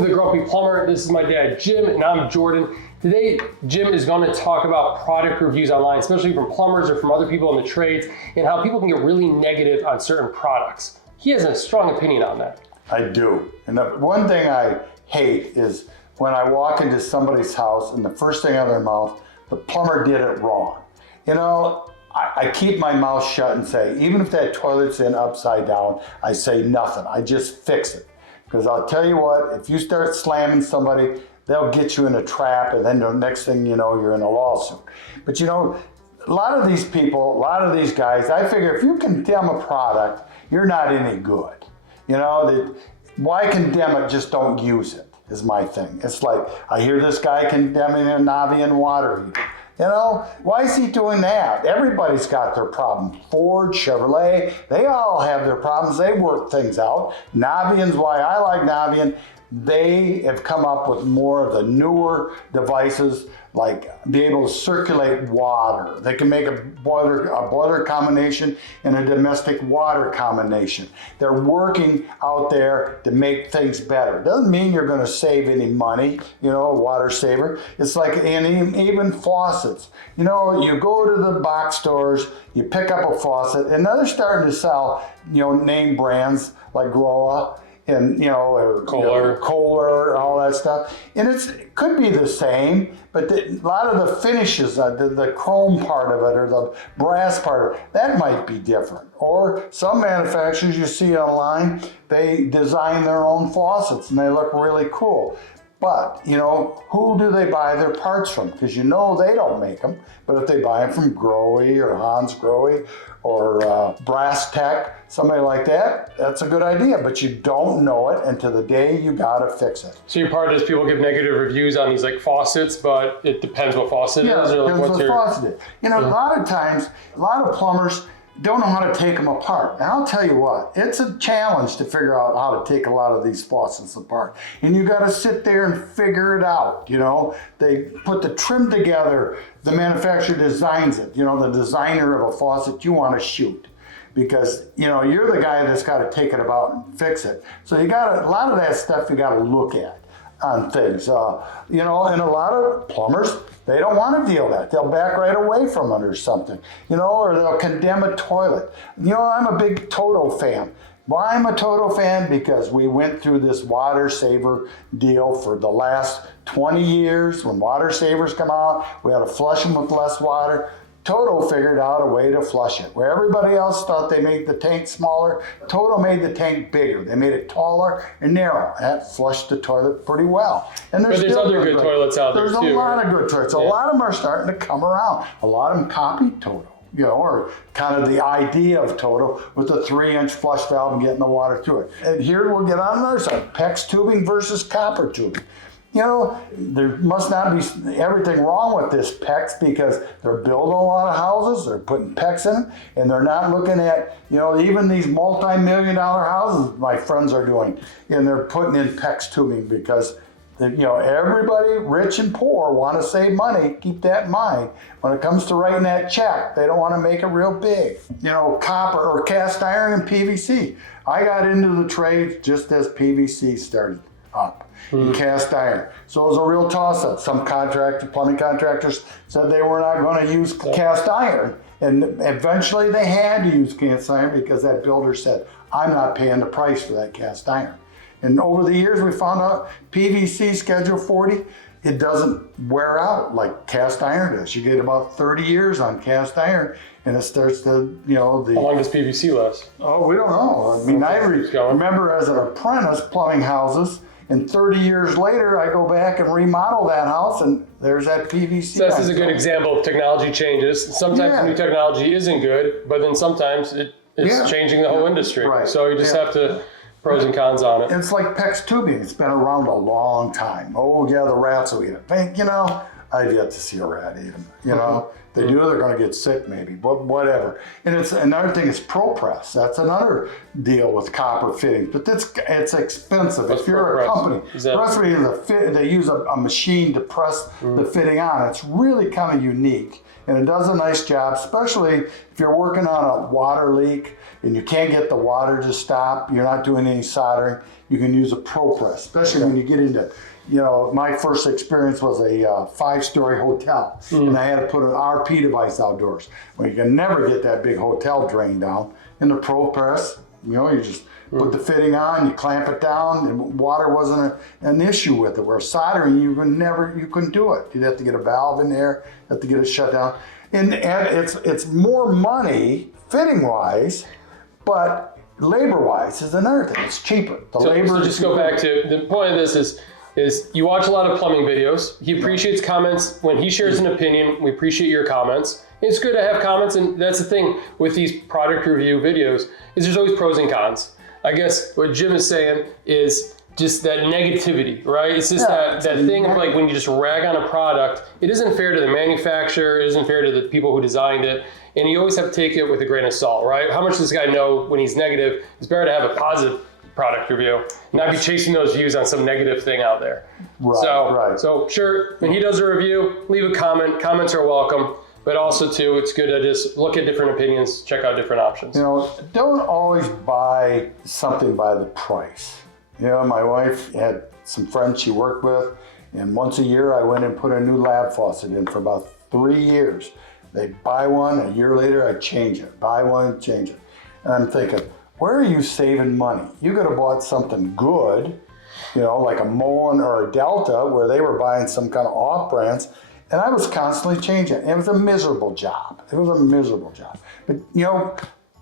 Welcome to the Grumpy Plumber. This is my dad, Jim, and I'm Jordan. Today, Jim is going to talk about product reviews online, especially from plumbers or from other people in the trades, and how people can get really negative on certain products. He has a strong opinion on that. I do. And the one thing I hate is when I walk into somebody's house and the first thing out of their mouth, the plumber did it wrong. You know, I keep my mouth shut and say, even if that toilet's in upside down, I say nothing. I just fix it. Because I'll tell you what, if you start slamming somebody, they'll get you in a trap, and then the next thing you know, you're in a lawsuit. But you know, a lot of these people, a lot of these guys, I figure if you condemn a product, you're not any good. You know, why condemn it, just don't use it, is my thing. It's like, I hear this guy condemning a Navian water heater. You know, why is he doing that? Everybody's got their problem. Ford, Chevrolet, they all have their problems. They work things out. Navian's why I like Navian. They have come up with more of the newer devices, like be able to circulate water. They can make a boiler combination and a domestic water combination. They're working out there to make things better. Doesn't mean you're going to save any money, you know, a water saver. It's like, and even faucets. You know, you go to the box stores, you pick up a faucet, and they're starting to sell, you know, name brands like Grohe, and or Kohler, all that stuff, and it could be the same, but a lot of the finishes, the chrome part of it or the brass part of it, that might be different. Or some manufacturers you see online, they design their own faucets and they look really cool. But, you know, who do they buy their parts from? Because you know they don't make them. But if they buy them from Grohe or Hans Grohe or Brass Tech, somebody like that, that's a good idea. But you don't know it until the day you gotta fix it. So your part is people give negative reviews on these like faucets, but it depends what faucet it is. Or like what faucet is. You know, a lot of times, a lot of plumbers don't know how to take them apart. And I'll tell you what, it's a challenge to figure out how to take a lot of these faucets apart. And you got to sit there and figure it out, you know. They put the trim together, the manufacturer designs it, you know, the designer of a faucet you want to shoot. Because, you know, you're the guy that's got to take it about and fix it. So you got a lot of that stuff you got to look at on things. You know, and a lot of plumbers, they don't want to deal with that. They'll back right away from it or something, you know, or they'll condemn a toilet. You know, I'm a big Toto fan. Why I'm a Toto fan? Because we went through this water saver deal for the last 20 years. When water savers come out, we had to flush them with less water. Toto figured out a way to flush it. Where everybody else thought they made the tank smaller, Toto made the tank bigger. They made it taller and narrow. That flushed the toilet pretty well. And there's other good toilets out there too. There's a lot of good toilets. Yeah. A lot of them are starting to come around. A lot of them copied Toto, you know, or kind of the idea of Toto with the 3-inch flush valve and getting the water through it. And here we'll get on another side, PEX tubing versus copper tubing. You know, there must not be everything wrong with this PEX because they're building a lot of houses, they're putting PEX in them, and they're not looking at, you know, even these multi-million-dollar houses my friends are doing, and they're putting in PEX tubing because, you know, everybody, rich and poor, want to save money. Keep that in mind. When it comes to writing that check, they don't want to make it real big. You know, copper or cast iron and PVC. I got into the trade just as PVC started up. In cast iron. So it was a real toss-up. Some plumbing contractors said they were not going to use cast iron. And eventually they had to use cast iron because that builder said, I'm not paying the price for that cast iron. And over the years we found out PVC Schedule 40, it doesn't wear out like cast iron does. You get about 30 years on cast iron and it starts to, you know, How long does PVC last? Oh, we don't know. I mean, I remember as an apprentice plumbing houses, and 30 years later, I go back and remodel that house, and there's that PVC. So this is a good example of technology changes. Sometimes new technology isn't good, but then sometimes it's changing the whole industry. Right. So you just have to pros and cons on it. It's like PEX tubing. It's been around a long time. Oh yeah, the rats will eat it. You know, I've yet to see a rat eat them. You know, they do, they're going to get sick maybe, but whatever. And it's another thing is ProPress. That's another deal with copper fittings, but it's expensive. What's if you're a ProPress? company, they use a machine to press the fitting on. It's really kind of unique, and it does a nice job, especially if you're working on a water leak and you can't get the water to stop. You're not doing any soldering. You can use a ProPress, especially when you get into. You know, my first experience was a 5-story hotel, and I had to put an RP device outdoors. Well, you can never get that big hotel drain down. In the ProPress, you know, you just put the fitting on, you clamp it down, and water wasn't an issue with it. Where soldering, you couldn't do it. You'd have to get a valve in there, have to get it shut down, and it's more money fitting wise, but labor wise is another thing. It's cheaper. So just go back to the point of this is you watch a lot of plumbing videos. He appreciates comments. When he shares an opinion, we appreciate your comments. It's good to have comments, and that's the thing with these product review videos is there's always pros and cons. I guess what Jim is saying is just that negativity, right? It's just that thing of like when you just rag on a product, it isn't fair to the manufacturer, it isn't fair to the people who designed it, and you always have to take it with a grain of salt, right? How much does this guy know when he's negative? It's better to have a positive product review, not be chasing those views on some negative thing out there. Right. So sure, when he does a review, leave a comment. Comments are welcome, but also too, it's good to just look at different opinions, check out different options. You know, don't always buy something by the price. You know, my wife had some friends she worked with, and once a year I went and put a new lab faucet in for about 3 years. They'd buy one, a year later I'd change it, buy one, change it. And I'm thinking, where are you saving money? You could have bought something good, you know, like a Moen or a Delta, where they were buying some kind of off brands, and I was constantly changing. It was a miserable job. But, you know,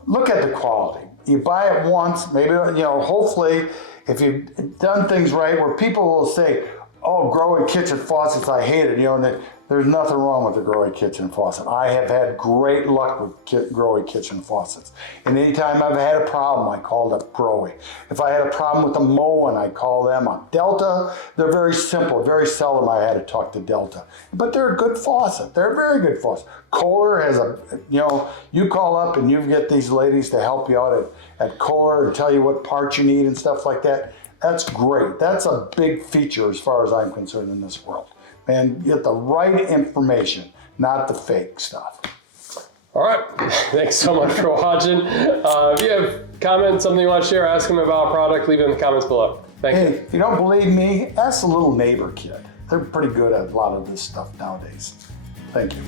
look at the quality. You buy it once, maybe, you know, hopefully, if you've done things right, where people will say, oh, Grohe kitchen faucets, I hate it, you know, and there's nothing wrong with the Grohe kitchen faucet. I have had great luck with Grohe kitchen faucets. And anytime I've had a problem, I called up Grohe. If I had a problem with the Moen, I call them up. Delta, they're very simple. Very seldom I had to talk to Delta. But they're a good faucet. They're a very good faucet. Kohler has you know, you call up and you get these ladies to help you out at Kohler and tell you what parts you need and stuff like that. That's great. That's a big feature as far as I'm concerned in this world. And get the right information, not the fake stuff. All right, thanks so much for watching. If you have comments, something you want to share, ask them about a product, leave it in the comments below. Thank you. Hey, if you don't believe me, ask the little neighbor kid. They're pretty good at a lot of this stuff nowadays. Thank you.